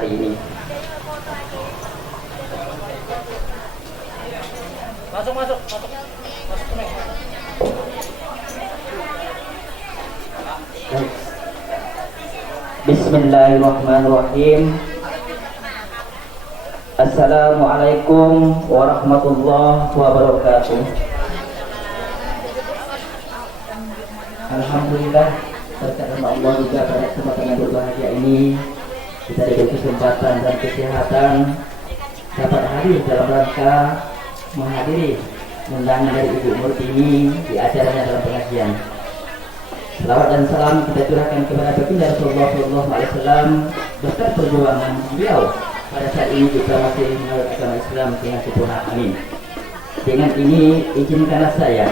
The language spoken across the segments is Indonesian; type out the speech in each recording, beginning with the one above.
hari ini. Masuk. Bismillahirrahmanirrahim. Assalamualaikum warahmatullahi wabarakatuh. Alhamdulillah, berkat Allah juga pada kesempatan yang berbahagia ini kita diberi kesempatan dan kesehatan dapat hadir dalam rangka menghadiri undangan dari Ibu Murtini di acaranya dalam pengajian. Salawat dan salam kita curahkan kepada baginda Rasulullah SAW berkat perjuangan beliau pada saat ini juga masih menurut agama Islam dengan sempurna. Amin. Dengan ini izinkanlah saya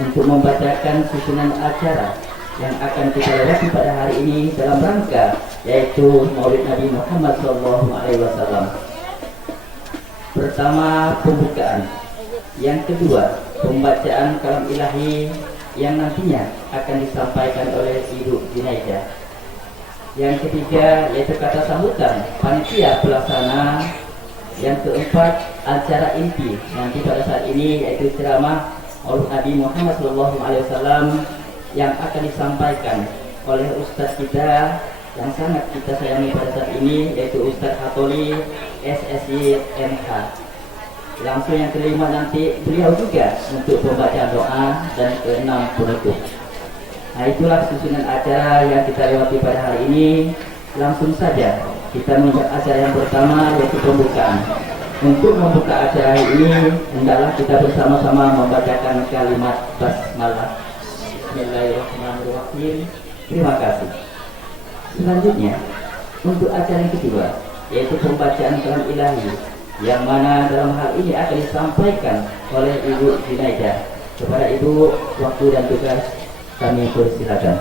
untuk membacakan susunan acara yang akan kita lewati pada hari ini dalam rangka yaitu Maulid Nabi Muhammad SAW. Pertama, pembukaan. Yang kedua, pembacaan kalam ilahi yang nantinya akan disampaikan oleh Ibu Junaidah. Yang ketiga, yaitu kata sambutan panitia pelaksana. Yang keempat, acara inti nanti pada saat ini yaitu ceramah Maulid Nabi Muhammad SAW yang akan disampaikan oleh Ustadz kita yang sangat kita sayangi pada saat ini yaitu Ustadz Hatoli SSI MH. Langsung yang kelima nanti beliau juga untuk pembacaan doa dan keenam penutup. Nah, itulah susunan acara yang kita lewati pada hari ini. Langsung saja kita menuju acara yang pertama yaitu pembukaan. Untuk membuka acara ini hendaklah kita bersama-sama membacakan kalimat basmalah. Bismillahirrahmanirrahim. Terima kasih. Selanjutnya untuk acara yang kedua yaitu pembacaan kalam ilahi yang mana dalam hal ini akan disampaikan oleh Ibu Junaidah. Kepada Ibu, waktu dan tugas kami persilakan.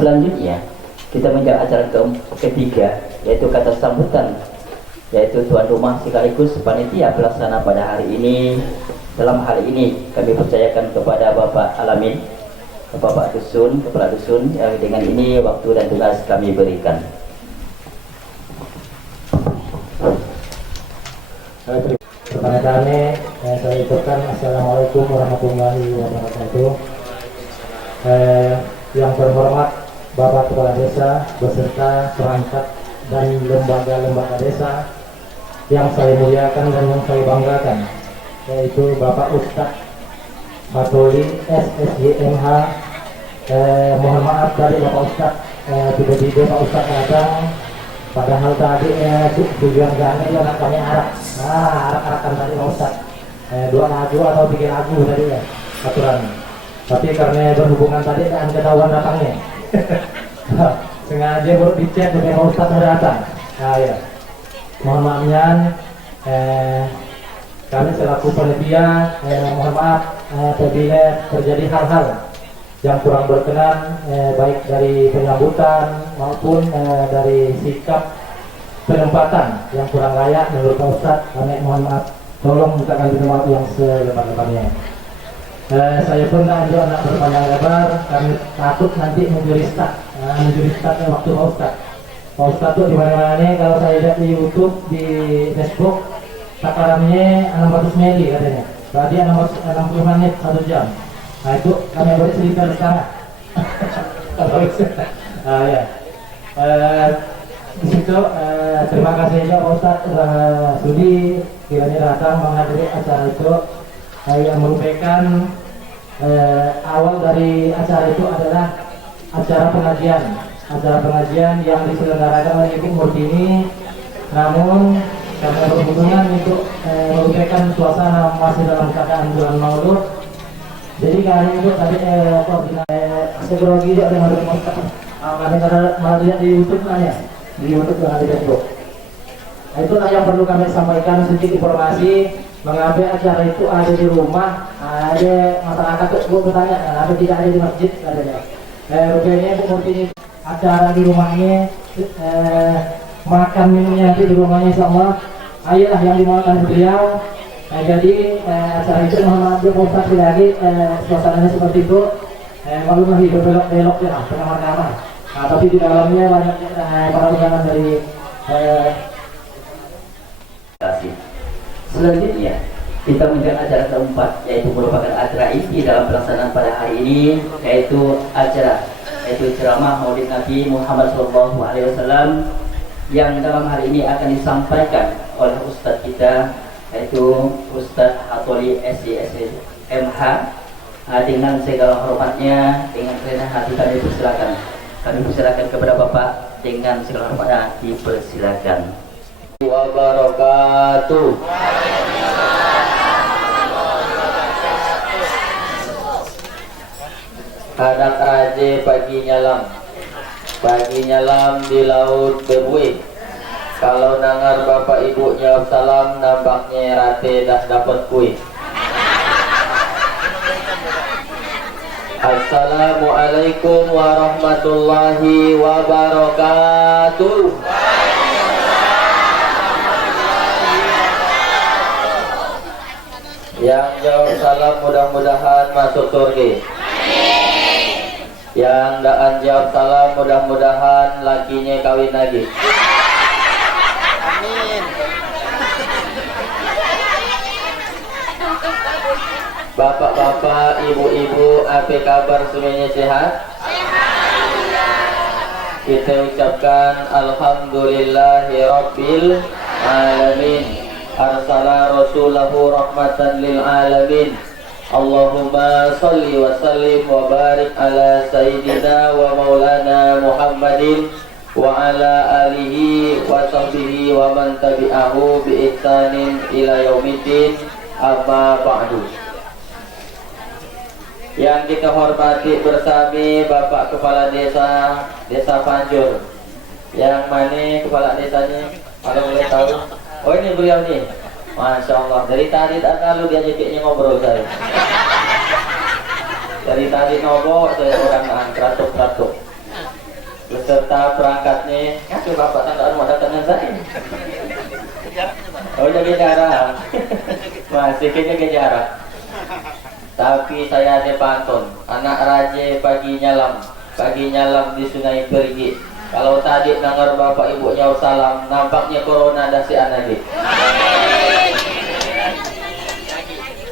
Selanjutnya kita menjawab acara ketiga, yaitu kata sambutan, yaitu tuan rumah sekaligus panitia pelaksana pada hari ini. Dalam hal ini kami percayakan kepada Bapak Alamin, Bapak Dusun, Kepala Dusun, yang dengan ini waktu dan tugas kami berikan. Kepada kami, saya ucapkan Assalamualaikum warahmatullahi wabarakatuh. Yang terhormat Bapak Kepala Desa beserta perangkat dan lembaga-lembaga desa yang saya muliakan dan yang saya banggakan, yaitu Bapak Ustadz Fatoli SSYMH. Mohon maaf tadi Bapak Ustadz tiba-tiba Pak Ustadz datang, padahal tadi tujuan kami anak kami arak-arakan tadi Pak Ustadz, 2 lagu atau 3 lagu tadi ya aturan. Tapi karena berhubungan tadi dan ketahuan datangnya, sengaja baru dicek dengan Pak Ustadz sudah datang. Nah ya, mohon maafnya, kami selaku panitia mohon maaf apabila terjadi hal-hal yang kurang berkenan, baik dari penyambutan maupun dari sikap penempatan yang kurang layak menurut Pak Ustadz. Kami mohon maaf, tolong mintakan maaf yang selebar-lebarnya. Saya pun tak ada anak berpanjang lebar, kami takut nanti mencuri startnya waktu Pak Ustadz. Pak Ustadz tuh dimana-mana nih, kalau saya lihat di YouTube, di Facebook, takarannya 600 mili katanya, berarti 60 menit 1 jam. Nah itu kami boleh cerita di sana. Ya. Di situ terima kasih juga Pak Ustadz sudi kiranya datang menghadiri acara itu. Yang merupakan awal dari acara itu adalah acara pengajian yang diselenggarakan oleh Ibu Murtini. Namun karena berhubungan itu merupakan suasana masih dalam keadaan bulan Maulud, jadi kali itu tadi koordinasi juga dengan Ustadz malah lihat di YouTube nanya di YouTube yang ada di Facebook. Nah, itulah yang perlu kami sampaikan sedikit informasi. Mengapa acara itu ada di rumah, ada masyarakat tuh gue bertanya, kenapa tidak ada di masjid katanya. Rupanya Bu Murtini acara di rumahnya, makan minumnya di rumahnya sama ayah yang dimaukan beliau. Jadi acara itu mohon maaf Pak Ustadz lagi suasananya seperti itu. maklum masih berbelok-belok ya, kamar-kamar. Nah, tapi di dalamnya banyak para undangan dari kasih. Selanjutnya kita menunjukkan acara keempat, yaitu merupakan acara inti dalam pelaksanaan pada hari ini, yaitu ceramah Maulid Nabi Muhammad SAW yang dalam hari ini akan disampaikan oleh Ustadz kita, yaitu Ustadz Hatoli SISMH. Dengan segala hormatnya, dengan kerendahan hati kami persilakan kepada Bapak dengan segala hormatnya, dipersilakan. Wabarakatuh. Anak raja pagi nyalam di laut berbuih. Kalau nangar bapak ibu jawab salam, nampaknya rate dah dapat kuih. Assalamualaikum warahmatullahi wabarakatuh. Yang jawab salam mudah-mudahan masuk surga. Yang daan jawab salam mudah-mudahan lakinya kawin lagi. Amin. Bapak-bapak, ibu-ibu, apa kabar semuanya sehat? Kita ucapkan alhamdulillahirabbil alamin. Arsala rasulahu rahmatan lil alamin. Allahumma salli wa sallim wa barik ala sayyidina wa maulana Muhammadin wa ala alihi wa sahbihi wa man tabi'ahu bi ihsanin ila yaumiddin, amma ba'du. Yang kita hormati bersama Bapak Kepala Desa Panjur. Yang mana kepala desanya? Kalau boleh tahu. Oh, ini beliau nih. Masya Allah. Dari tadi tak lalu dia jadinya ngobrol saya. Dari tadi ngobrol saya orang keratuk-keratuk. Beserta perangkatnya. Kasih Bapak tanggal mau datangnya saya. Oh, jaga jarak. Masih jaga jarak. Tapi saya ada pantun. Anak raja pagi nyalam di sungai pergi. Kalau tadi dengar bapak ibunya salam, nampaknya corona dah si anak.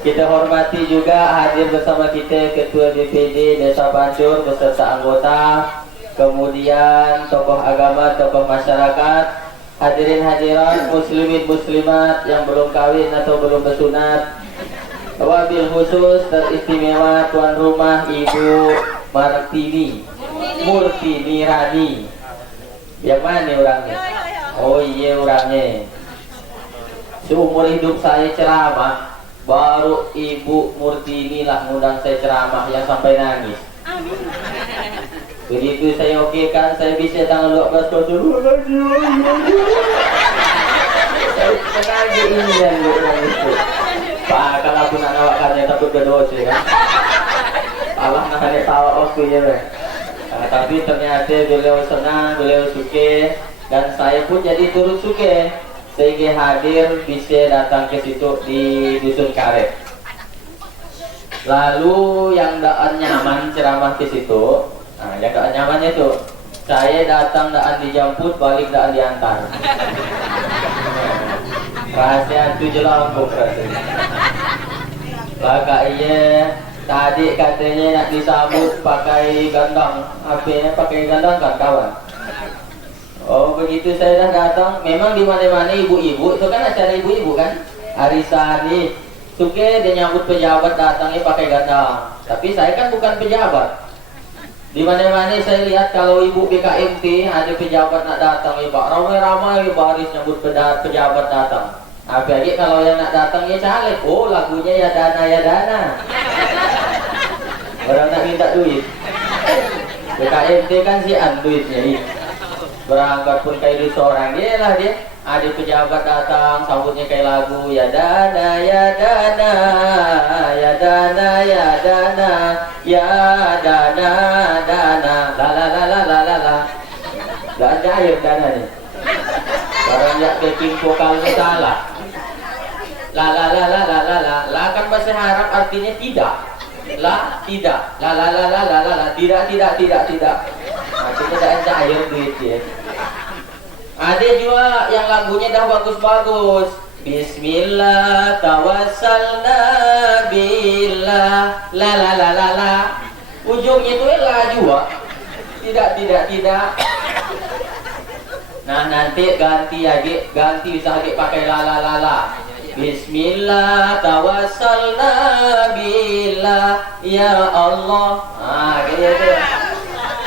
Kita hormati juga hadir bersama kita Ketua DPD Desa Panjur beserta anggota, kemudian tokoh agama, tokoh masyarakat, hadirin hadirat, muslimin muslimat yang belum kawin atau belum bersunat. Wabil khusus teristimewa tuan rumah Ibu Murtini Rani. Yang mana orangnya? Oh iya orangnya. Seumur hidup saya ceramah, baru Ibu Murtini lah ngundang saya ceramah yang sampai nangis. Begitu saya oke kan, saya bisa tanggal 12 Oktober. Saya sengaja ini yang itu. Pak, kalau aku nak ngawakannya takut berdosa kan? Allah nak ada tawa waktunya deh. Tapi ternyata beliau senang, beliau suka, dan saya pun jadi turut suka. Sehingga hadir bisa datang ke situ di Dusun Karet. Lalu yang daan nyaman ceramah ke situ, nah yang daan nyamannya tuh, saya datang daan dijemput, balik daan diantar. Rahasia itu jelas kok rasanya. Maka iya tadi katanya nak disambut pakai gandang. Apa pakai gandang kan kawan? Oh begitu saya dah datang. Memang di mana-mana ibu-ibu itu kan acara ibu-ibu kan. Arisan nih suka dia nyambut pejabat datangnya pakai gandang. Tapi saya kan bukan pejabat. Di mana-mana saya lihat kalau ibu BKMT ada pejabat nak datang, Pak ramai-ramai baris nyambut pejabat datang. Apalagi kalau yang nak datang ya caleg, oh lagunya ya dana. Orang nak minta duit. BKMT kan sian duitnya ini. Berangkat pun kayak duit seorang dia lah dia. Ada pejabat datang sambutnya kayak lagu ya dana ya dana ya dana ya dana ya dana la. Gak cair dana nih. Barang yang backing vokalnya salah. La kan bahasa Arab artinya tidak. La, tidak. La, tidak. Nah, kita dah cair duit dia. Ada juga yang lagunya dah bagus-bagus. Bismillah tawassalna billah la. Ujungnya itu la juga. Tidak. Nah, nanti ganti bisa lagi pakai la. Bismillah tawassalna billah ya Allah. Gitu.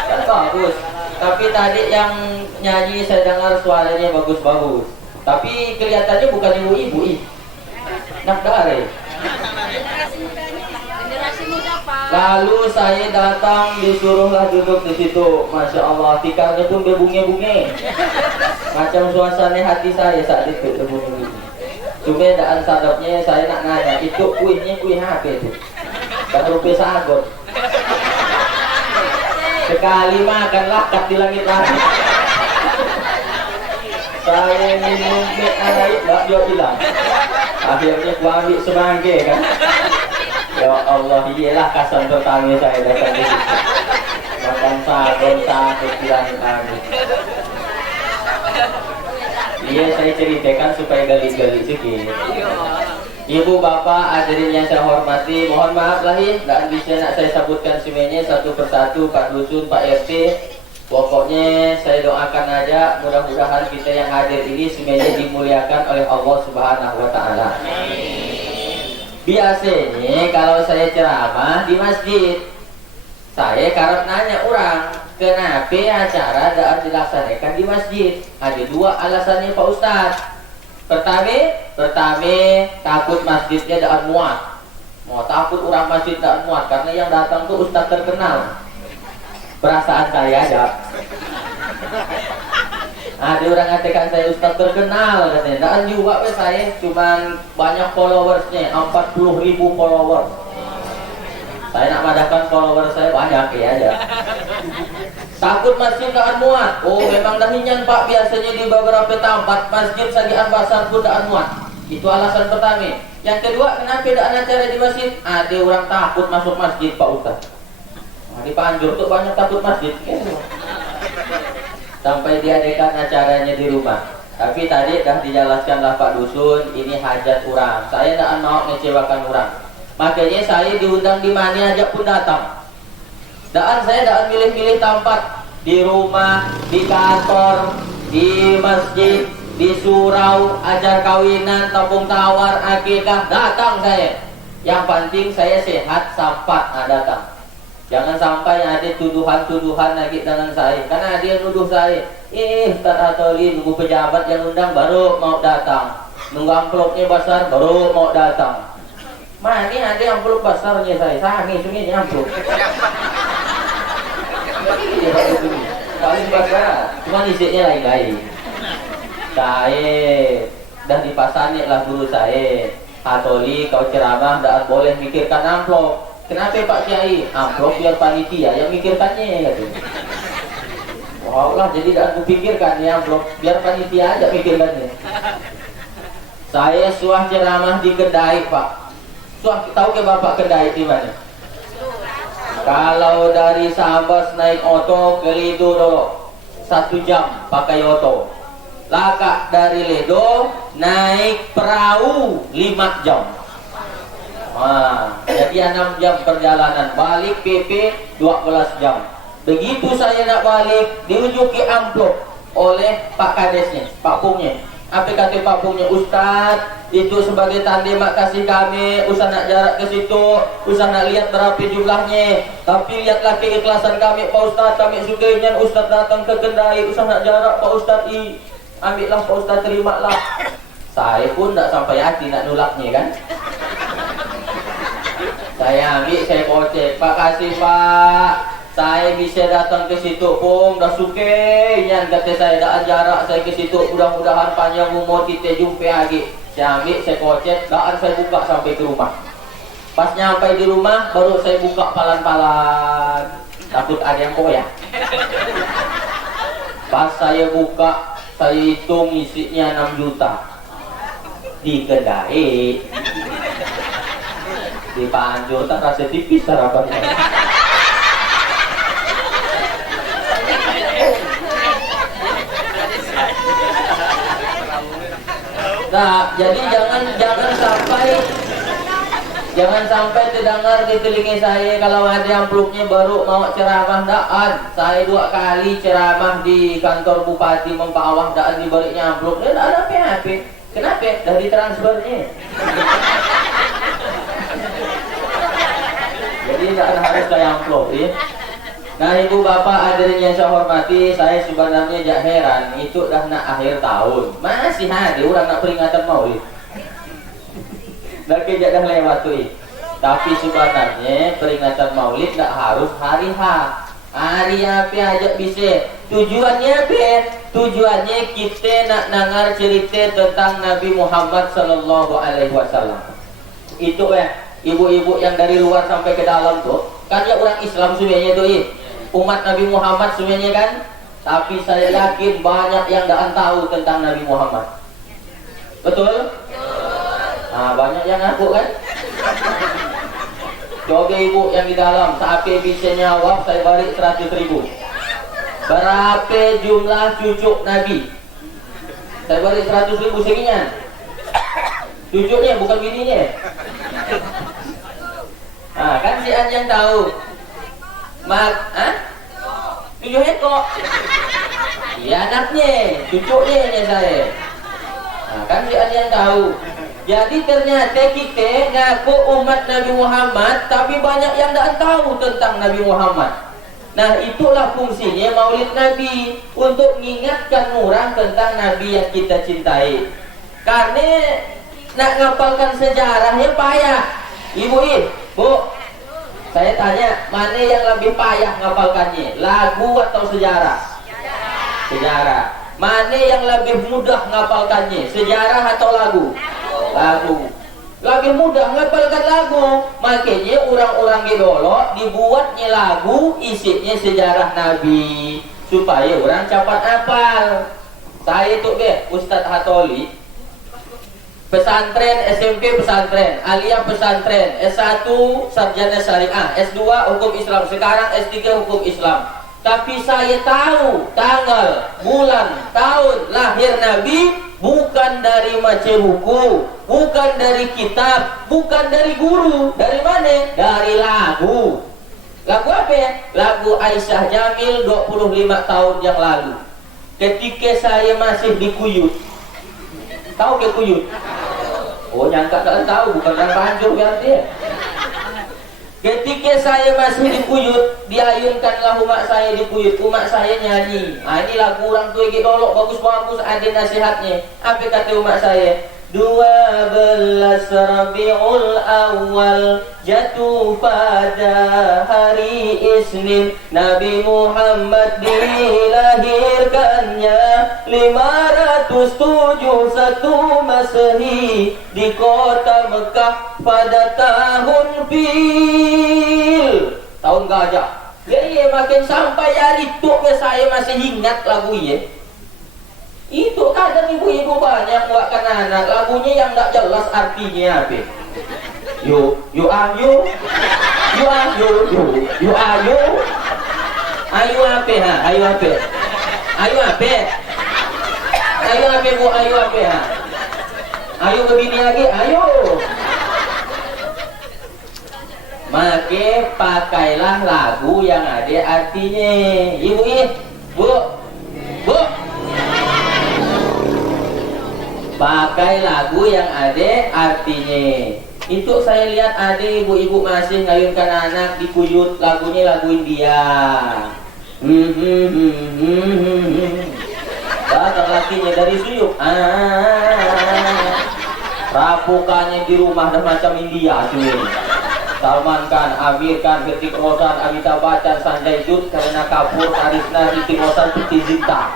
Kan bagus. Tapi tadi yang nyanyi saya dengar suaranya bagus-bagus. Tapi kelihatannya bukan ibu-ibu. Nak dari. Generasi muda, Pak. Lalu saya datang disuruhlah duduk di situ. Masya Allah, tikarnya pun berbunyi-bunyi. Macam suasana hati saya saat itu berbunyi-bunyi. Cuma daan sadapnya saya nak nanya, itu kuihnya kuih apa itu? Dan rupiah sagot. Sekali makanlah kat di langit-langit. Saya minum air, tak dia bilang. Akhirnya ku ambil semangge kan. Ya Allah, iyalah kasan pertama saya datang di situ. Makan sagon takut di langit-langit. Iya, saya ceritakan supaya gali-gali sedikit. Ibu bapak hadirin yang saya hormati, mohon maaf lahir, tidak bisa nak saya sebutkan semuanya satu persatu, Pak Dusun, Pak RT. Pokoknya saya doakan aja mudah-mudahan kita yang hadir ini semuanya dimuliakan oleh Allah Subhanahu wa Ta'ala. Biasanya kalau saya ceramah di masjid, saya karena nanya orang, kenapa acara tidak dilaksanakan di masjid? Ada dua alasannya Pak Ustadz. Pertama takut masjidnya tidak muat. Mau takut orang masjid tidak muat karena yang datang tuh Ustadz terkenal. Perasaan saya ada. Ada orang ngatakan saya Ustadz terkenal katanya. Dan juga saya cuman banyak followersnya, 40.000 followers. Saya nak madahkan follower saya banyak ya aja. Takut masjid tak muat. Oh, memang dah hinyan Pak, biasanya di beberapa tempat masjid sagian basar pun tak muat. Itu alasan pertama. Yang kedua, kenapa tidak ada acara di masjid? Ada orang takut masuk masjid Pak Ustaz. Di Panjur tuh banyak takut masjid. Sampai diadakan acaranya di rumah. Tapi tadi dah dijelaskanlah Pak Dusun, ini hajat orang. Saya tidak mau mengecewakan orang. Makanya saya diundang di mana aja pun datang. Dan saya tidak milih-milih tempat. Di rumah, di kantor, di masjid, di surau, ajar kawinan, tabung tawar, akikah, datang saya. Yang penting saya sehat, sampat datang. Jangan sampai ada tuduhan-tuduhan lagi dengan saya. Karena dia nuduh saya, Ustaz Hatoli nunggu pejabat yang undang baru mau datang. Nunggu amplopnya besar baru mau datang. Mana ada amplop besarnya saya? Sangi sungai amplop. Paling besar, cuma isinya lain-lain. Saya dah dipasangin lah guru saya. Hatoli kau ceramah tidak boleh mikirkan amplop. Kenapa Pak Kiai? Amplop biar panitia yang mikirkannya gitu. Wow lah, jadi tidak aku pikirkan ya amplop, biar panitia aja mikirkannya. Saya suah ceramah di Kedai Pak. Suah tahu ke Bapak Kedai di mana? Kalau dari Sabas naik oto ke Lido dulu 1 jam pakai oto. Laka dari Lido naik perahu 5 jam. Jadi 6 jam perjalanan, balik PP 12 jam. Begitu saya nak balik, diunjuki amplop oleh Pak Kadesnya, Pak Pungnya. Apa kata Pak Pungnya? Ustadz, itu sebagai tanda makasih kami. Ustadz nak jarak ke situ, Ustadz nak lihat berapa jumlahnya. Tapi lihatlah keikhlasan kami Pak Ustadz. Kami sugainya Ustadz datang ke Kendari, Ustadz nak jarak Pak Ustadz. Ambillah Pak Ustadz, terimalah. Saya pun tak sampai hati nak nolaknya kan. Saya ambil, saya kocek, Pak kasih Pak, saya bisa datang ke situ pun dah sukainya kata saya dah jarak saya ke situ, mudah-mudahan panjang umur kita jumpa lagi. Saya ambil, saya kocek, dan saya buka sampai ke rumah. Pas nyampai di rumah baru saya buka palan-palan, takut ada yang koyak. Pas saya buka, saya hitung isinya 6 juta di Kedai. Di Panjur tak rasa tipis sarapannya. Nah, jadi jangan sampai terdengar di telinga saya kalau ada amplopnya baru mau ceramah daan. Saya 2 kali ceramah di kantor bupati Mempawah daan di baliknya amplop. Dan ada PHP. Kenapa? Dari transfernya. Jadi tidak harus kayak amplop ya. Nah ibu bapak hadirin yang saya hormati, saya sebenarnya jak heran, itu dah nak akhir tahun, masih ada orang nak peringatan maulid. Dan kejak dah lewat tuh. Tapi sebenarnya peringatan maulid tak harus hari H. Hari apa aja bisa. Tujuannya apa? Tujuannya kita nak dengar cerita tentang Nabi Muhammad Sallallahu Alaihi Wasallam. Itu ibu-ibu yang dari luar sampai ke dalam tuh, kan ya orang Islam sebenarnya tuh umat Nabi Muhammad sebenarnya kan, tapi saya yakin banyak yang tidak tahu tentang Nabi Muhammad. Betul? Nah, banyak yang ngaku kan? Coba ibu yang di dalam, sampai bisa nyawab saya balik 100.000. Berapa jumlah cucu Nabi? Saya balik 100.000 sekian. Cucunya bukan bininya. Nah, kan si Anjang tahu. 7 ekor. Iya anaknya, cucunya saya. Nah, kan si Anjang tahu. Jadi ternyata kita ngaku umat Nabi Muhammad, tapi banyak yang tidak tahu tentang Nabi Muhammad. Nah itulah fungsinya maulid Nabi, untuk mengingatkan orang tentang Nabi yang kita cintai. Karena nak ngapalkan sejarahnya payah. Ibu, saya tanya, mana yang lebih payah ngapalkannya? Lagu atau sejarah? Sejarah. Mana yang lebih mudah ngapalkannya? Sejarah atau lagu? Lagu. Lebih mudah ngapalkan lagu. Makanya orang-orang dulu dibuatnya lagu isinya sejarah Nabi supaya orang cepat hafal. Saya tuh Ustadz Hatoli, pesantren, SMP pesantren, aliyah pesantren, S1 sarjana syariah, S2 hukum Islam, sekarang S3 hukum Islam. Tapi saya tahu tanggal, bulan, tahun lahir Nabi bukan dari baca buku, bukan dari kitab, bukan dari guru. Dari mana? Dari lagu. Lagu apa? Lagu Aisyah Jamil 25 tahun yang lalu. Ketika saya masih di Kuyut. Tahu ke Kuyut? Oh, nyangka tak tahu, bukan orang Banjur berarti. Ketika saya masih di Kuyut, diayunkanlah umat saya di Kuyut. Umat saya nyanyi. Ini lagu orang tua gedolok, bagus-bagus, ada nasihatnya. Apa kata umat saya? 12 Rabiul Awal jatuh pada hari Isnin, Nabi Muhammad dilahirkannya 571 Masehi di kota Mekah pada tahun Fil, tahun gajah. Jadi makin sampai hari itu saya masih ingat lagu ini. Itu kadang ibu-ibu banyak buatkan anak lagunya yang tak jelas artinya apa. Ayu. Ayu apa ha? Ayu apa? Ayu apa? Ayu apa bu? Ayu apa ha? Ayu begini lagi, ayo. Maka pakailah lagu yang ada artinya. Ibu, bu. Pakai lagu yang ada artinya. Itu saya lihat ada ibu-ibu masih ngayunkan anak di Kuyut, lagunya lagu India. Datang lakinya dari Suyuk. Rapukannya di rumah dah macam India cuy. Salman Khan, Amir Khan, Hrithik Roshan, Amitabh Bachchan, Sanjay Dutt, Kareena Kapoor, Karisma, Hrithik Roshan, Preity Zinta.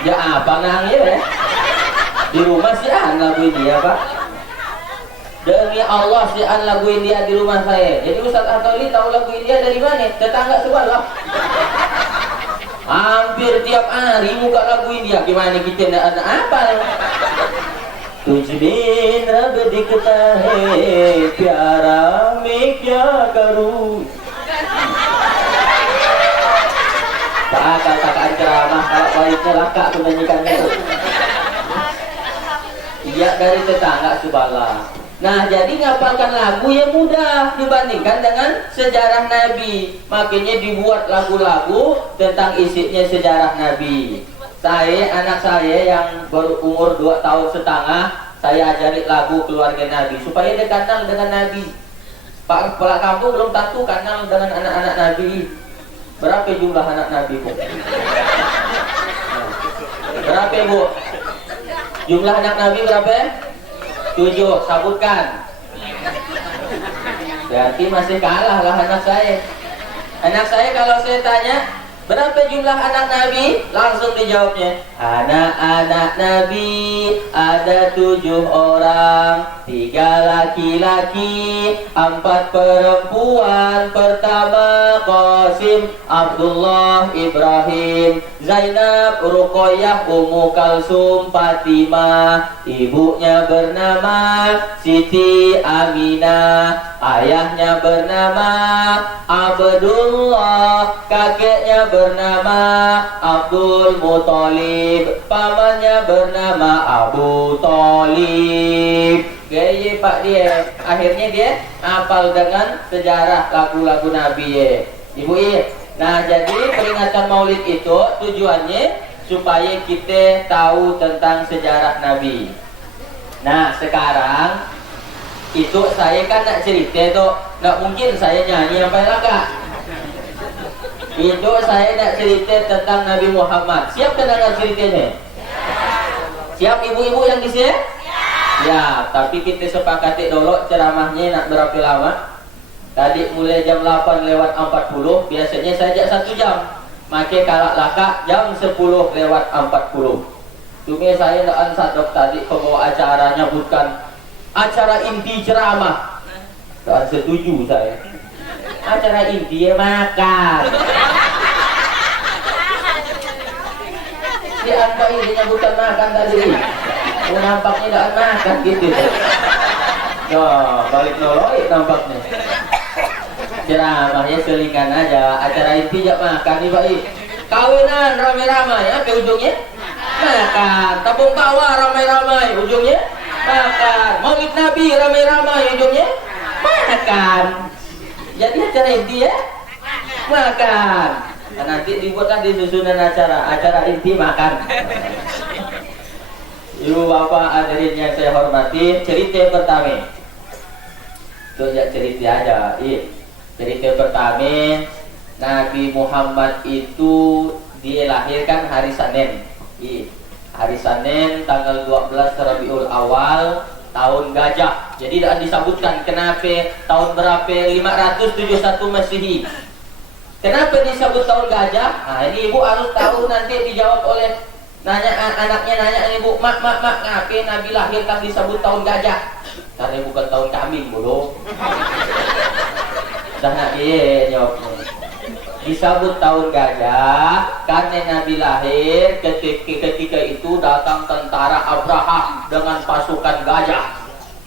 Ya apa nangis ya? Di rumah si An lagu India Pak. Demi Allah si An lagu India di rumah saya. Jadi Ustaz Hatoli tahu lagu India dari mana? Tetangga sebelah. Hampir tiap hari muka lagu India. Gimana kita tidak ada apa? तुझ बिन रब दिखता है प्यारा मैं क्या करूं. Kata-kataan ceramah kalau baiknya laka aku nyanyikannya. Iya dari tetangga subhanallah. Nah jadi ngapalkan lagu yang mudah dibandingkan dengan sejarah Nabi. Makanya dibuat lagu-lagu tentang isinya sejarah Nabi. Anak saya yang baru umur 2 tahun setengah, saya ajari lagu keluarga Nabi supaya dia kenal dengan Nabi. Pak kepala kampung belum tentu kenal dengan anak-anak Nabi. Berapa jumlah anak Nabi, Bu? Berapa, Bu? Jumlah anak Nabi berapa? 7, sabutkan. Berarti masih kalah lah anak saya. Anak saya kalau saya tanya berapa jumlah anak Nabi? Langsung dijawabnya, anak-anak Nabi ada 7 orang, 3 laki-laki, 4 perempuan. Pertama Qasim, Abdullah, Ibrahim, Zainab, Ruqayyah, Ummu Kalsum, Fatimah. Ibunya bernama Siti Aminah, ayahnya bernama Abdullah, kakeknya bernama Abdul Muthalib, pamannya bernama Abu Thalib. Gaya Pak dia, akhirnya dia hafal dengan sejarah lagu-lagu Nabi ya. Ibu ya. Nah jadi peringatan Maulid itu tujuannya supaya kita tahu tentang sejarah Nabi. Nah sekarang itu saya kan nak cerita itu, nggak mungkin saya nyanyi sampai laka. Itu saya nak cerita tentang Nabi Muhammad. Siap dengar ceritanya? Siap ibu-ibu yang di sini? Ya, tapi kita sepakati dulu ceramahnya nak berapa lama. Tadi mulai jam 8:40, biasanya saya ajak 1 jam. Maka kalau laka jam 10:40. Cuma saya nak sadok tadi pembawa acaranya bukan acara inti ceramah. Tak setuju saya. Acara inti ya makan. Di anda ini bukan makan tadi. Nampaknya tidak makan gitu. Nah, balik noloi nampaknya. Ceramahnya selingan aja. Acara inti jak makan nih Pak. Kawinan ramai-ramai, apa ujungnya? Makan. Tabung tawa ramai-ramai, ujungnya? Makan. Maulid Nabi ramai-ramai, ujungnya? Makan. Jadi acara inti ya? Makan. Nah, nanti dibuatlah di susunan acara inti makan. Ibu bapak hadirin yang saya hormati, cerita yang pertama. Itu ya cerita aja. Cerita pertama, Nabi Muhammad itu dilahirkan hari Senin. Hari Senin tanggal 12 Rabiul Awal tahun gajah. Jadi tidak disebutkan kenapa tahun berapa 571 Masehi. Kenapa disebut tahun gajah? Nah, ini ibu harus tahu, nanti dijawab oleh anaknya nanya ibu, mak ngapain Nabi lahir kan disebut tahun gajah? Karena bukan tahun kambing, bodoh. Sana jawabnya. Disebut tahun gajah karena Nabi lahir ketika itu datang tentara Abraha dengan pasukan gajah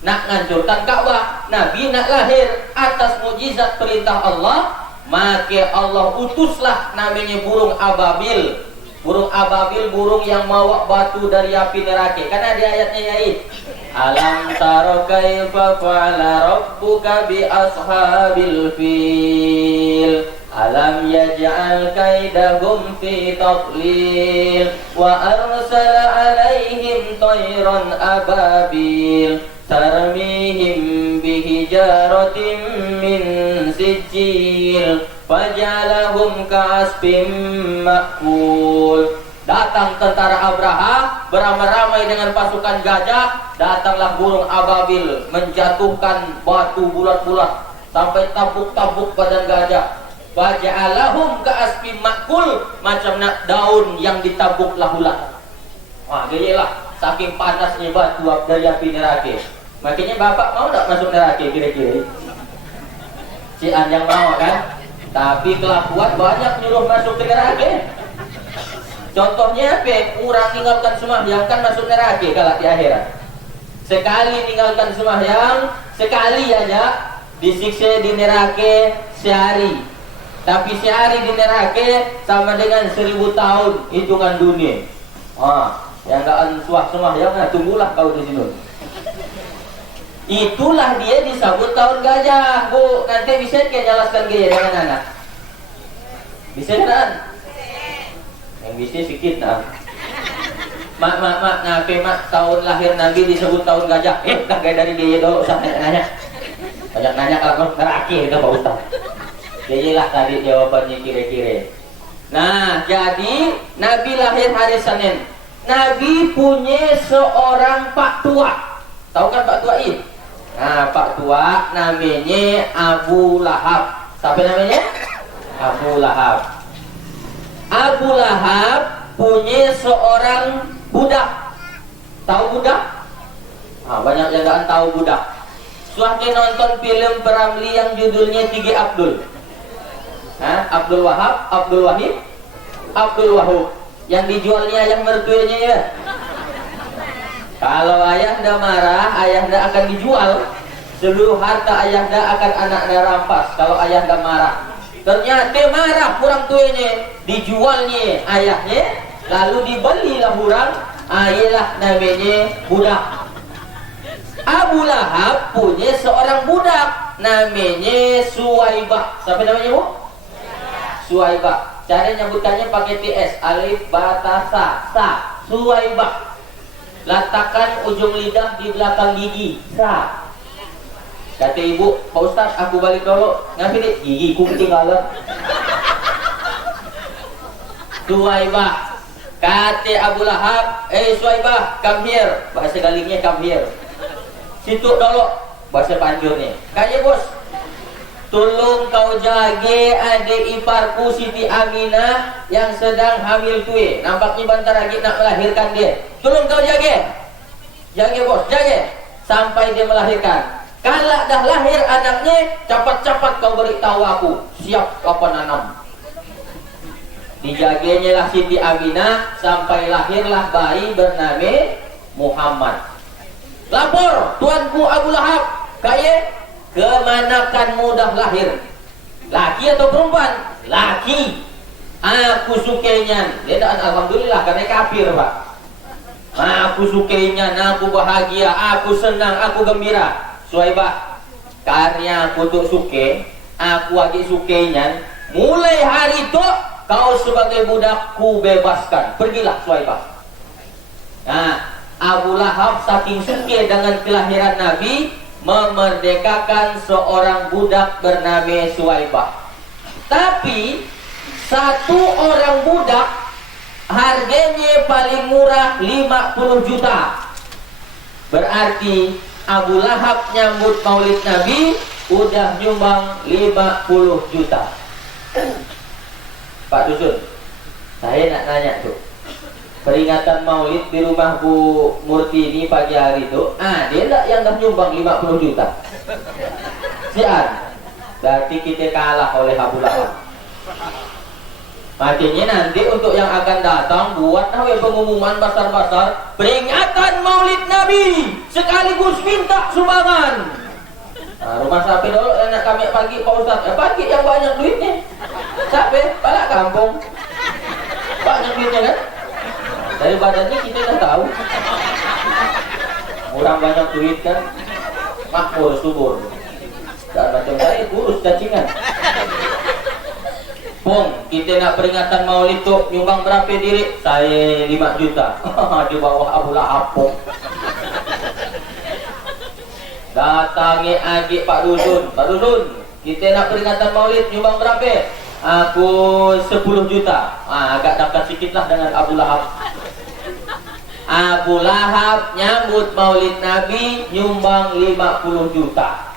nak menghancurkan Ka'bah. Nabi nak lahir atas mukjizat perintah Allah, maka Allah utuslah namanya burung ababil. Burung ababil, burung yang bawa batu dari api neraka. Karena di ayatnya yaitu alam tara kaifa fa'ala rabbuka bi ashabil fil alam yaj'al kaidahum fi tadlil wa arsala alaihim tayran ababil tarmihim bihijaratin min sijil fajalahum ka'asbim ma'kul. Datang tentara Abraha beramai-ramai dengan pasukan gajah. Datanglah burung ababil menjatuhkan batu bulat-bulat sampai tabuk-tabuk badan gajah. Fajalahum ka'asbim ma'kul, macam nak daun yang ditabuk lahulah. Wah, gayalah saking panasnya batu dari api neraka. Makanya bapak mau tak masuk neraka kira-kira? Si yang mau kan? Tapi kelakuan banyak nyuruh masuk ke neraka. Contohnya apa? Orang tinggalkan semua, yang kan masuk neraka kalau di akhirat. Sekali tinggalkan sembahyang, sekali aja disiksa di neraka sehari. Tapi sehari di neraka sama dengan 1000 tahun hitungan dunia. Yang gak suah sembahyang, tunggulah kau di sini. Itulah dia disebut tahun gajah. Bu, nanti bisa kan jelaskan gaya dengan anak? Bisa kan? Yang bisa sedikit nah. Mak, nape mak tahun lahir Nabi disebut tahun gajah? Kagak dari gaya dulu, usah nanya. Banyak nanya kalau terakhir itu Pak Ustaz. Jadilah tadi jawabannya kira-kira. Nah, jadi Nabi lahir hari Senin. Nabi punya seorang pak tua. Tahu kan pak tua ini? Nah, pak tua namanya Abu Lahab. Siapa namanya? Abu Lahab. Abu Lahab punya seorang budak. Tahu budak? Banyak yang gak tahu budak. Suami nonton film Peramli yang judulnya Tiga Abdul. Abdul Wahab, Abdul Wahid, Abdul Wahub. Yang dijualnya yang mertuanya ya. Kalau ayahnya marah, ayahnya akan dijual. Seluruh harta ayahnya akan anaknya rampas. Kalau ayahnya marah, ternyata marah kurang tuanya, dijualnya ayahnya, lalu dibelilah orang. Ayalah namanya budak. Abu Lahab punya seorang budak namanya Suwaibah. Siapa namanya bu? Suwaibah. Cara nyebutkannya pakai TS, alif bata sa. Suwaibah. Letakkan ujung lidah di belakang gigi. Sa. Kata ibu, Pak Ustaz, aku balik dulu. Ngapain nih? Gigiku ketinggalan. Suwaibah. Kata Abu Lahab, Suwaibah, come here. Bahasa galingnya come here. Situ dulu. Bahasa panjurnya. Kaya bos, tolong kau jaga adik iparku Siti Aminah yang sedang hamil tue. Nampaknya bentar lagi nak melahirkan dia. Tolong kau jaga. Jaga bos, jaga. Sampai dia melahirkan. Kalau dah lahir anaknya, cepat-cepat kau beritahu aku. Siap apa nanam. Dijaganya lah Siti Aminah sampai lahirlah bayi bernama Muhammad. Lapor tuanku Abu Lahab, kaya kemanakan mudah lahir? Laki atau perempuan? Laki. Aku sukainya. Dan alhamdulillah karena kafir pak. Aku sukainya, aku bahagia, aku senang, aku gembira. Suwaibah, karena aku tuh suke, aku lagi sukainya. Mulai hari itu kau sebagai budakku bebaskan. Pergilah Suwaibah. Nah, Abu Lahab saking suka dengan kelahiran Nabi, memerdekakan seorang budak bernama Suwaibah. Tapi satu orang budak harganya paling murah 50 juta. Berarti Abu Lahab nyambut maulid Nabi udah nyumbang 50 juta. Pak Dusun, saya nak nanya tuh, peringatan maulid di rumah Bu Murti ini pagi hari itu, dia enggak yang dah nyumbang 50 juta. Sian, berarti kita kalah oleh Abu Lahab. Makanya nanti untuk yang akan datang buat pengumuman besar-besar peringatan maulid Nabi sekaligus minta sumbangan. Nah, rumah sapi dulu enak kami pagi Pak Ustaz. Pagi yang banyak duitnya. Sapi, palak kampung. Banyak duitnya kan? Dari badannya kita dah tahu. Orang banyak duit kan, makmur subur. Dan macam saya kurus cacingan. Pong, kita nak peringatan maulid tuh nyumbang berapa diri? Saya 5 juta. Di bawah Abu Lahab. Datangi adik Pak Dusun. Pak Dusun, kita nak peringatan maulid nyumbang berapa? Aku 10 juta. Agak dekat sikit lah dengan Abu Lahab. Abu Lahab nyambut maulid Nabi nyumbang 50 juta.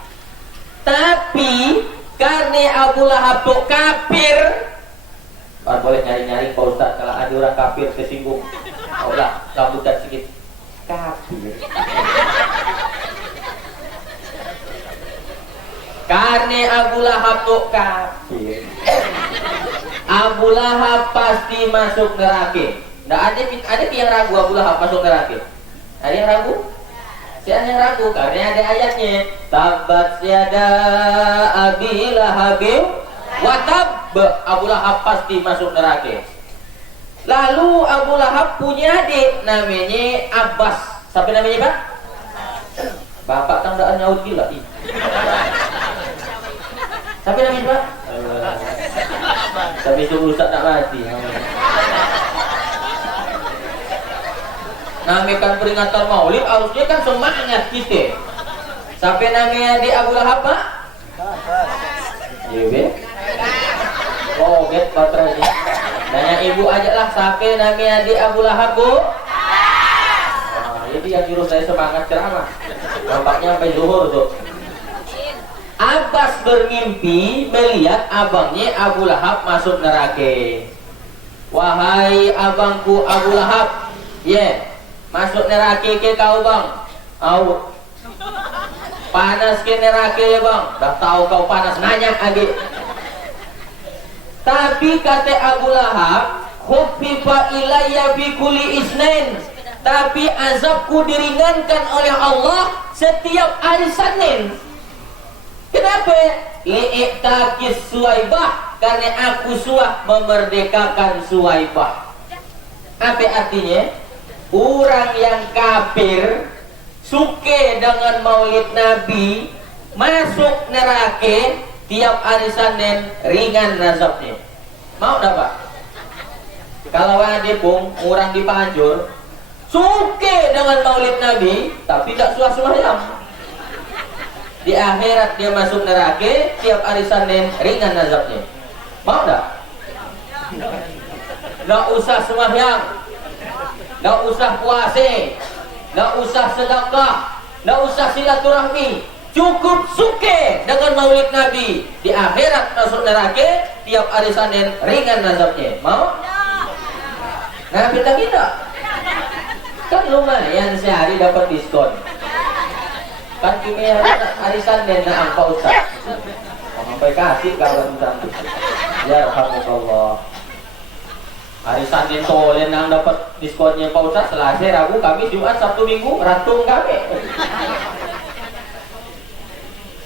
Tapi karena Abu Lahab tuh kafir, boleh nyari-nyari Pak Ustaz kalau ada orang kafir kesinggung. Udah, sambutan sedikit. Kafir. Karena Abu Lahab tuh kafir, Abu Lahab pasti masuk neraka. Nggak ada yang ragu Abu Lahab masuk neraka. Ada yang ragu? Siapa yang ragu? Karena ada ayatnya. Tabat yada abi lahabin watab. Abu Lahab pasti masuk neraka. Lalu Abu Lahab punya adik namanya Abbas. Siapa namanya Pak? Bapak tandaan nyaut gila. Siapa namanya Pak? Tapi itu rusak tak mati. Namakan peringatan Maulid harusnya kan semangat kita. Siapa namanya di Abu Lahab Pak? Iya be. Oh get baterainya. Nanya ibu aja lah. Siapa namanya di Abu Lahab Bu? Jadi yang nyuruh saya semangat ceramah. Nampaknya sampai zuhur tuh. Abbas bermimpi melihat abangnya Abu Lahab masuk neraka. Wahai abangku Abu Lahab, masuk neraka ke kau bang? Au. Panas ke neraka ya bang? Dah tahu kau panas, nanya lagi. Tapi kata Abu Lahab, khuffifa ilayya fi kulli isnin. Tapi azabku diringankan oleh Allah setiap hari Senin. Kenapa? Li'iktakis Suwaibah, karena aku suah memerdekakan Suwaibah. Apa artinya? Orang yang kafir suke dengan maulid Nabi masuk neraka tiap hari Senin, ringan azabnya. Mau tak Pak? Kalau ada pun orang di Panjur suke dengan maulid Nabi tapi tak suah-suahyang, di akhirat dia masuk neraka tiap hari Senin, ringan azabnya. Mau tak? Nggak usah sembahyang, nggak usah puasa, nggak usah sedekah, nggak usah silaturahmi, cukup suke dengan maulid Nabi, di akhirat masuk neraka tiap hari Senin, ringan azabnya. Mau? Nah kita kan lumayan sehari dapat diskon. Kan kimia hari Senin na angka Ustaz. Sampai kasih kawan cantik. Ya alhamdulillah. Hari Senin solen nang dapat diskonnya Pak Ustaz, Selasa, Rabu, Kamis, Jumat, Sabtu, Minggu, ratung kami.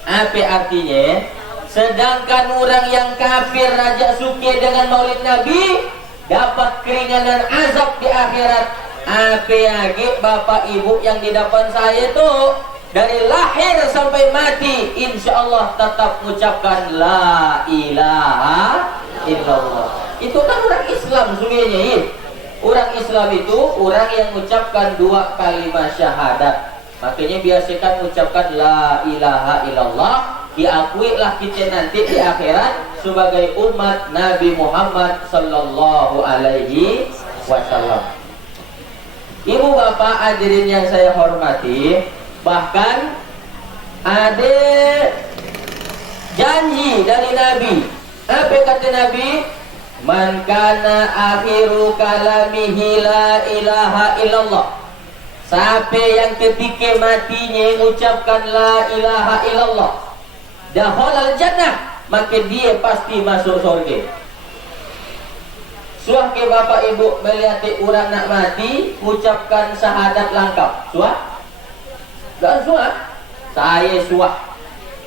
Apa artinya? Sedangkan orang yang kafir raja suki dengan maulid Nabi dapat keringanan azab di akhirat. Apa lagi bapak ibu yang di depan saya tuh dari lahir sampai mati insya Allah tetap mengucapkan la ilaha illallah. Itu kan orang Islam sebenarnya. Orang Islam itu orang yang mengucapkan dua kalimat syahadat. Makanya biasakan mengucapkan la ilaha illallah. Diakuilah kita nanti di akhirat sebagai umat Nabi Muhammad sallallahu alaihi wasallam. Ibu bapak hadirin yang saya hormati, bahkan ada janji dari Nabi. Apa kata Nabi? Man kana akhiru kalamihi la ilaha illallah. Siapa yang ketika matinya mengucapkan la ilaha illallah, dakhalal jannah, maka dia pasti masuk surga. Suah ke bapak ibu melihat orang nak mati mengucapkan syahadat lengkap. Suah? Dan suah? Saya suah.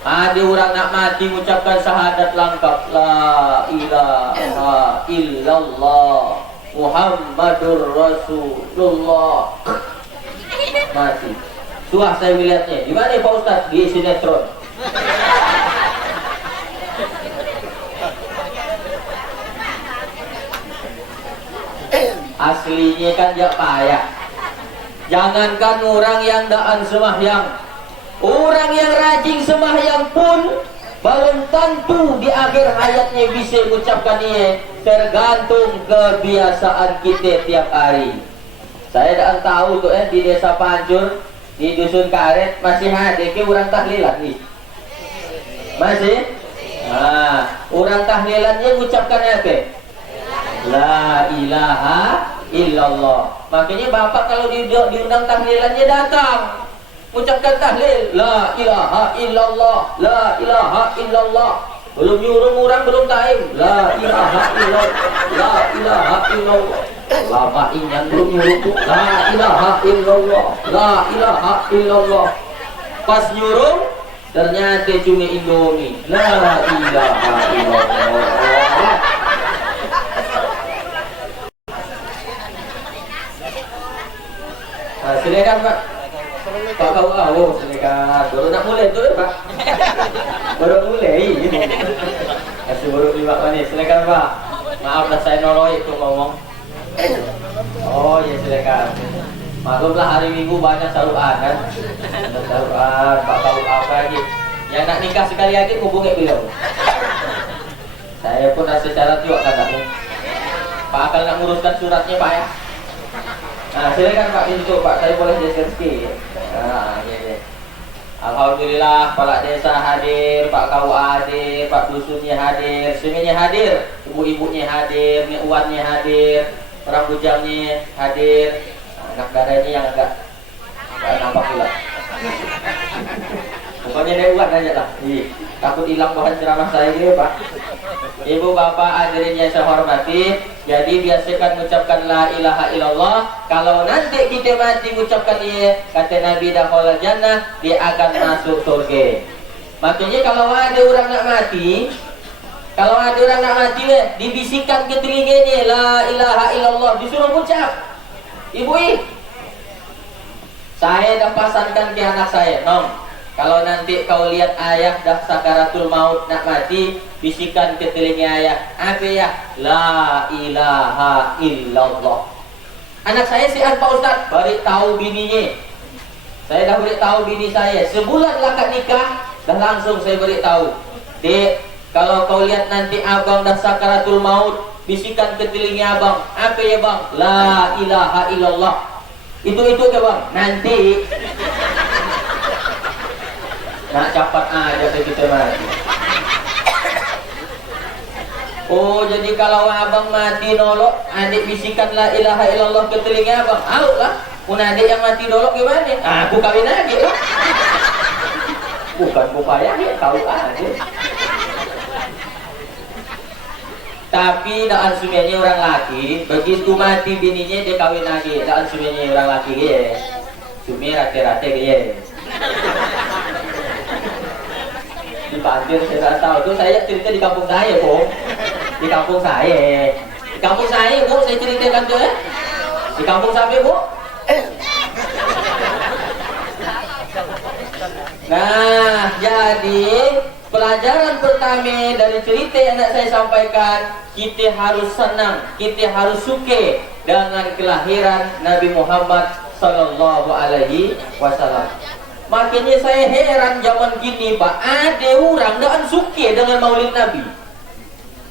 Ada orang nak mati mengucapkan syahadat lengkap. La ilaha illallah Muhammadur Rasulullah. Mati. Suah saya melihatnya. Di mana Pak Ustaz? Di sinetron. Aslinya kan jak payah. Jangankan orang yang daan sembahyang, orang yang rajin sembahyang pun belum tentu di akhir hayatnya bisa mengucapkan ini. Tergantung kebiasaan kita tiap hari. Saya dah tahu tuh di desa Panjur, di dusun Karet masih ada ke orang tahlilan nih. Masih? Nah, orang tahlilannya mengucapkan apa? La ilaha illallah. Makanya bapak kalau diundang tahlilannya datang, ucapkan tahlil la ilaha illallah, la ilaha illallah. Belum nyuruh orang belum taim la ilaha illallah, la ilaha illallah. Lama inyan belum nyuruh la ilaha illallah. La ilaha illallah. Pas nyuruh ternyata cuma Indomie. La ilaha illallah. Nah, silakan Pak. Pak kau silakan. Baru nak mulai tu Pak. Baru mulai. Kasih baru 5 menit. Silakan Pak. Maaflah saya noloi itu ngomong. Oh ya silakan. Maklumlah hari Minggu banyak saluran kan. Saluran Pak kau apa lagi. Yang nak nikah sekali lagi hubungi beliau. Saya pun rasa syarat juga kadang. Pak akan nak nguruskan suratnya Pak ya. Nah, silakan Pak ditutup Pak, saya boleh geser sedikit. Nah, ya. Alhamdulillah, kepala desa hadir, Pak KUA hadir, Pak dusunnya hadir, semuanya hadir, ibu-ibunya hadir, uannya hadir, orang bujangnya hadir, anak dadanya yang agak nampak pula. Pokoknya dari uan aja lah. Takut hilang bahan ceramah saya gitu Pak. Ibu bapak hadirin yang saya hormati, jadi biasakan mengucapkan la ilaha illallah. Kalau nanti kita mati mengucapkan ia, kata Nabi dakhulal jannah, dia akan masuk surga. Maksudnya kalau ada orang nak mati, dibisikkan ke telinganya la ilaha illallah, disuruh ucap. Ibu, saya dah pasankan ke anak saya, Nong. Kalau nanti kau lihat ayah dah sakaratul maut nak mati, bisikan ke telinga ayah, apa ya? La ilaha illallah. Anak saya si Pak Ustaz, beri tahu bininya. Saya dah beri tahu bini saya, sebulan akad nikah, dah langsung saya beri tahu. Dek, kalau kau lihat nanti abang dah sakaratul maut, bisikan ke telinga abang, apa ya bang? La ilaha illallah. Itu ke bang, nanti. Nak cepat aja kita mati. Oh, jadi kalau abang mati nolok, adik bisikan la ilaha illallah ke telinga abang. Out lah. Pun adik yang mati nolok gimana? Aku kawin lagi lah. Bukan upaya ya, kau aja. Tapi daan suaminya orang laki, begitu mati bininya dia kawin lagi. Daan suaminya orang laki ya. Suami rata-rata ya. Di Banjir saya tak tahu itu, saya cerita di kampung saya Bu. Di kampung saya Bu, saya ceritakan tuh ya. Di kampung sampai Bu. Nah, jadi pelajaran pertama dari cerita yang nak saya sampaikan, kita harus senang, kita harus suka dengan kelahiran Nabi Muhammad Sallallahu Alaihi Wasallam. Makanya saya heran zaman gini Pak, ada orang tak suka dengan maulid Nabi.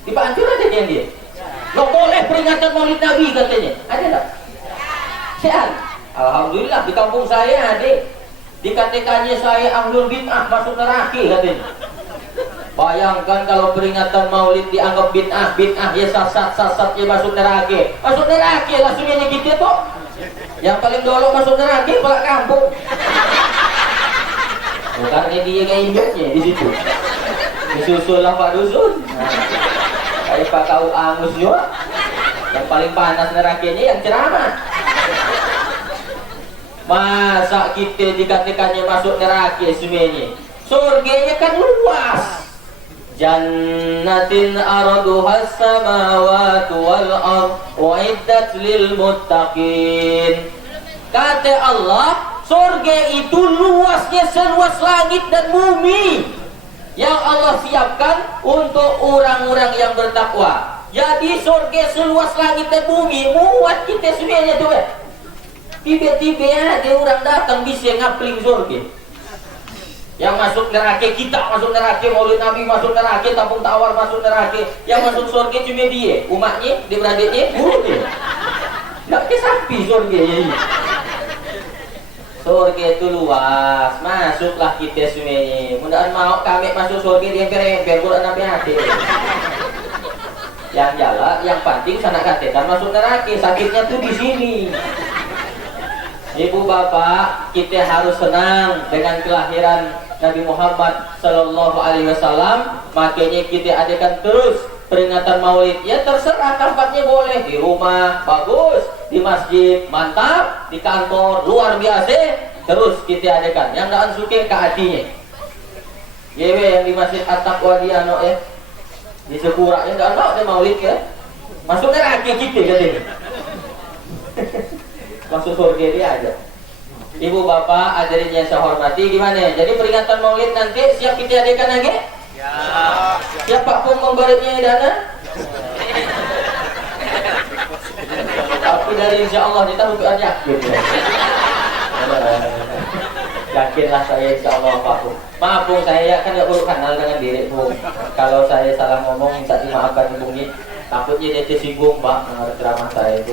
Di Pak Anjur ada dia. Nggak boleh peringatan maulid Nabi katanya. Ada tak? Sehat. Alhamdulillah di kampung saya ada. Dikatakannya saya ahlul bid'ah, masuk neraka katanya. Bayangkan kalau peringatan maulid dianggap bid'ah ya sasat ya masuk neraka. Masuk neraka lah semuanya kita tuh. Yang paling dulu masuk neraka kepala kampung. Karena dia kayak hidupnya di situ. Disusul lah Pak Dusun. Kayak Pak Kau Angus juga. Yang paling panas nerakanya yang ceramah. Masa kita dikatakannya masuk neraka semuanya. Surganya kan luas. Jannatin arduhas samawati wal ardh uiddat lil muttaqin. Kata Allah, surga itu luasnya seluas langit dan bumi yang Allah siapkan untuk orang-orang yang bertakwa. Jadi surga seluas langit dan bumi muat kita semuanya tuh. Tiba-tiba ada orang datang bisa ngapling surga. Yang masuk neraka kita masuk neraka, maulid Nabi masuk neraka, Kampung Tawar masuk neraka. Yang masuk surga cuma dia, umatnya, dia beradiknya, gurunya. Nggak kesapi surga ya. Surga itu luas, masuklah kita semuanya. Mudah-mudahan mau kami masuk surga di emper-emper bulan Nabi hati. Yang jalan, yang penting sana katakan masuk neraka, sakitnya tuh di sini. Ibu bapak, kita harus senang dengan kelahiran Nabi Muhammad Sallallahu Alaihi Wasallam. Makanya kita adakan terus peringatan maulid. Ya terserah tempatnya boleh di rumah bagus, di masjid mantap, di kantor luar biasa, terus kita adakan. Yang daan suke ke hatinya. Yewe yang di masjid At-Taqwa di ano di Sekura yang daan ada maulid ya. Masuk neraka kita katanya. Masuk surga dia aja. Ibu bapak hadirin yang saya hormati, gimana? Jadi peringatan maulid nanti siap kita adakan lagi? Ya. Siap Pak Pung membaliknya dana? Tapi dari insya Allah kita bukan yakin ya. Yakinlah saya insya Allah Pak Pung. Maaf Pung, saya kan gak perlu kenal dengan diri Pung. Kalau saya salah ngomong minta dimaafkan Pung. Takutnya dia tersinggung Pak mengenai ceramah saya itu.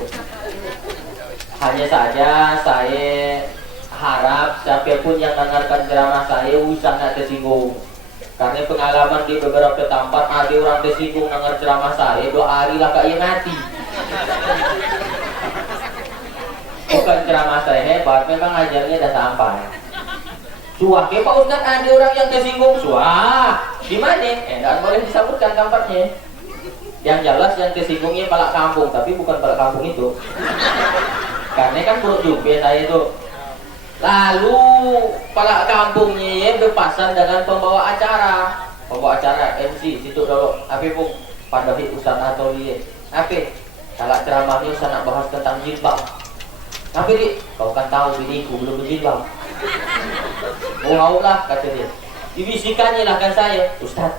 Hanya saja saya harap siapapun yang mendengarkan ceramah saya usah nak tersinggung. Karena pengalaman di beberapa tempat ada orang tersinggung dengar ceramah saya 2 hari lah kayak mati. Bukan ceramah saya hebat, memang ajarnya dah sampai. Suah ke Pak Ustaz, ada orang yang tersinggung. Suah, di mana? Dan boleh disebutkan tempatnya. Yang jelas yang tersinggungnya palak kampung, tapi bukan palak kampung itu. Karena kan perut jumpa saya itu. Lalu palak kampungnya ya berpasan dengan pembawa acara. Pembawa acara MC situ dulu. Apa Pung? Pandahi Ustaz atau dia? Apa? Kalau ceramahnya Ustaz nak bahas tentang jilbab. Apa dia? Kau kan tahu biniku belum berjilbab. Mau lah kata dia. Dibisikannya lah kan saya, Ustaz.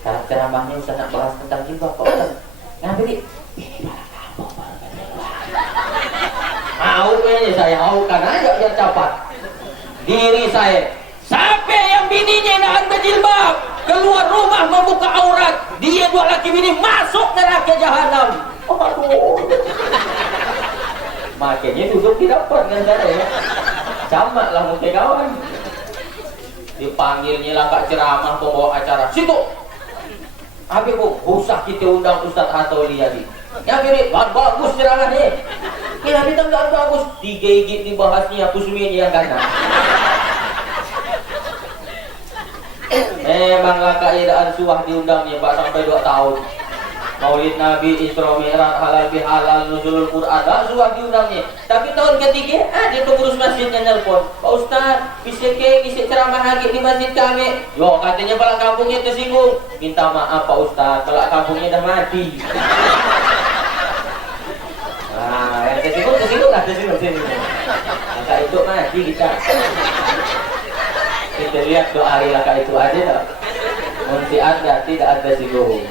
Kalau ceramahnya Ustaz nak bahas tentang jilbab, Pak Ustaz. Ngapa dia? Mau kayaknya saya aukan aja biar cepat. Diri saya. Sampai yang bininya nak berjilbab keluar rumah membuka aurat, dia 2 laki bini masuk neraka jahanam. Aduh. Makanya duduk di depan kan saya. Camat lah mungkin kawan. Dipanggilnya lah kak ceramah pembawa acara. Situ. Apa Bu? Usah kita undang Ustaz atau Liadi. Ya kiri, bagus ceramahnya. Kira kita enggak bagus. Digigit dibahasnya aku semuanya yang kanan. Memanglah keadaan suah diundangnya Pak sampai 2 tahun. Maulid Nabi, Isra Mi'raj, halal bihalal, nuzulul Quran, dan suah diundangnya. Tapi tahun ketiga ada pengurus masjidnya nelpon, Pak Ustaz, bisa ngisi ceramah lagi di masjid kami. Yo katanya palak kampungnya tersinggung. Minta maaf Pak Ustaz, palak kampungnya dah mati. Nah, yang tersinggung lah tersinggung. Maka itu mati kita. Kita lihat doa hari itu aja tak? Mesti ada, tidak ada singgung.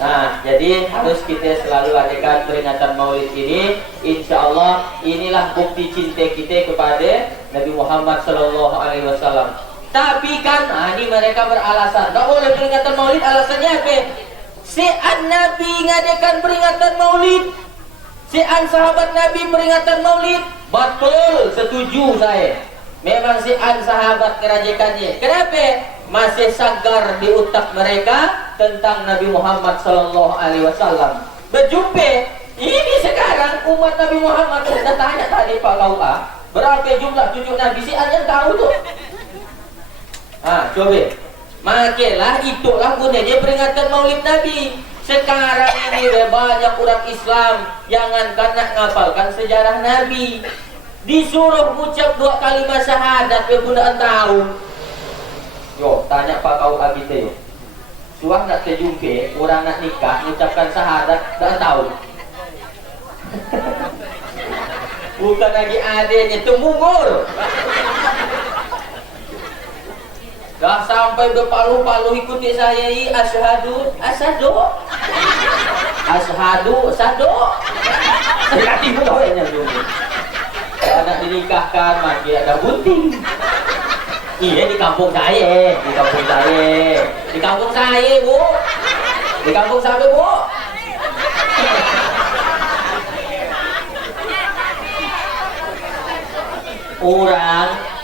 Nah, jadi harus kita selalu adakan peringatan Maulid ini. Insya Allah inilah bukti cinta kita kepada Nabi Muhammad Sallallahu Alaihi Wasallam. Tapi kan, ini mereka beralasan, tak boleh peringatan Maulid. Alasannya apa? Si Nabi ngadakan peringatan Maulid, si sahabat Nabi peringatan Maulid. Betul, setuju saya. Memang si sahabat ngerajakannya. Kenapa? Masih sagar di otak mereka tentang Nabi Muhammad Sallallahu Alaihi Wasallam. Berjumpa ini sekarang umat Nabi Muhammad sudah tanya tadi Pak Laua, berapa jumlah cucu Nabi si yang tahu tuh? Coba, makelah itulah gunanya peringatan Maulid Nabi. Sekarang ini banyak orang Islam jangankan nak ngapalkan sejarah Nabi, disuruh ucap 2 kalimat syahadat ya pun tahu. Yo, tanya Pak kau kita yo. Suah nak terjumpa, orang nak nikah, mengucapkan syahadat, tak tahu. Bukan lagi adanya, temunggur. Dah sampai berpalu-palu ikuti saya ini, asyhadu, sadu. Hati pun tahu yang dulu. Anak dinikahkan, masih ada gunting. Iya di kampung saya, Bu. Di kampung saya, Bu.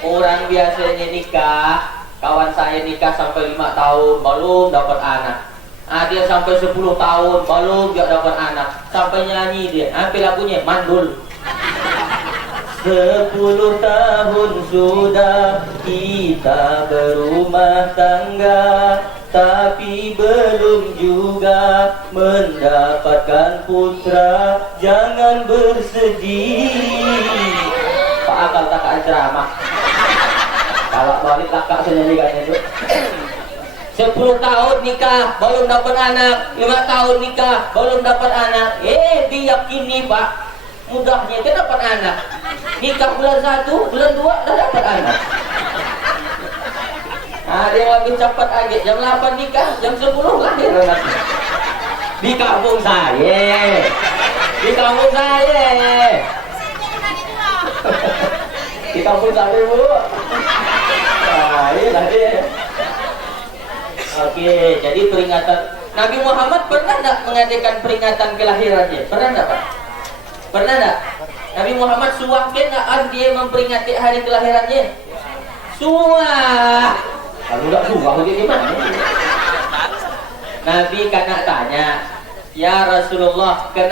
Orang biasanya nikah, kawan saya nikah sampai 5 tahun belum dapat anak. Dia sampai 10 tahun belum dia dapat anak. Sampai nyanyi dia, ambil lagunya mandul. 10 tahun sudah kita berumah tangga, tapi belum juga mendapatkan putra. jangan bersedih. Pak akal tak ceramah. Kalau balik lakak senyanyikan itu. 10 tahun nikah belum dapat anak, 5 tahun nikah belum dapat anak. Diyakini Pak, mudahnya kan dapat anak. Nikah bulan 1, bulan 2 dah dapat anak. Ada yang lebih cepat aja, jam 8 nikah, jam 10 lahir anak. Di kampung saya. Di kampung saya. Di kampung saya, Bu. Nah, inilah dia. Oke, jadi peringatan Nabi Muhammad pernah tidak mengadakan peringatan kelahirannya? Pernah tidak, Pak? Pernah tidak? Nabi Muhammad suwakin dia memperingati hari kelahirannya? Suah. Kalau tidak suah, bagaimana? Nabi kan tanya, ya Rasulullah, kenapa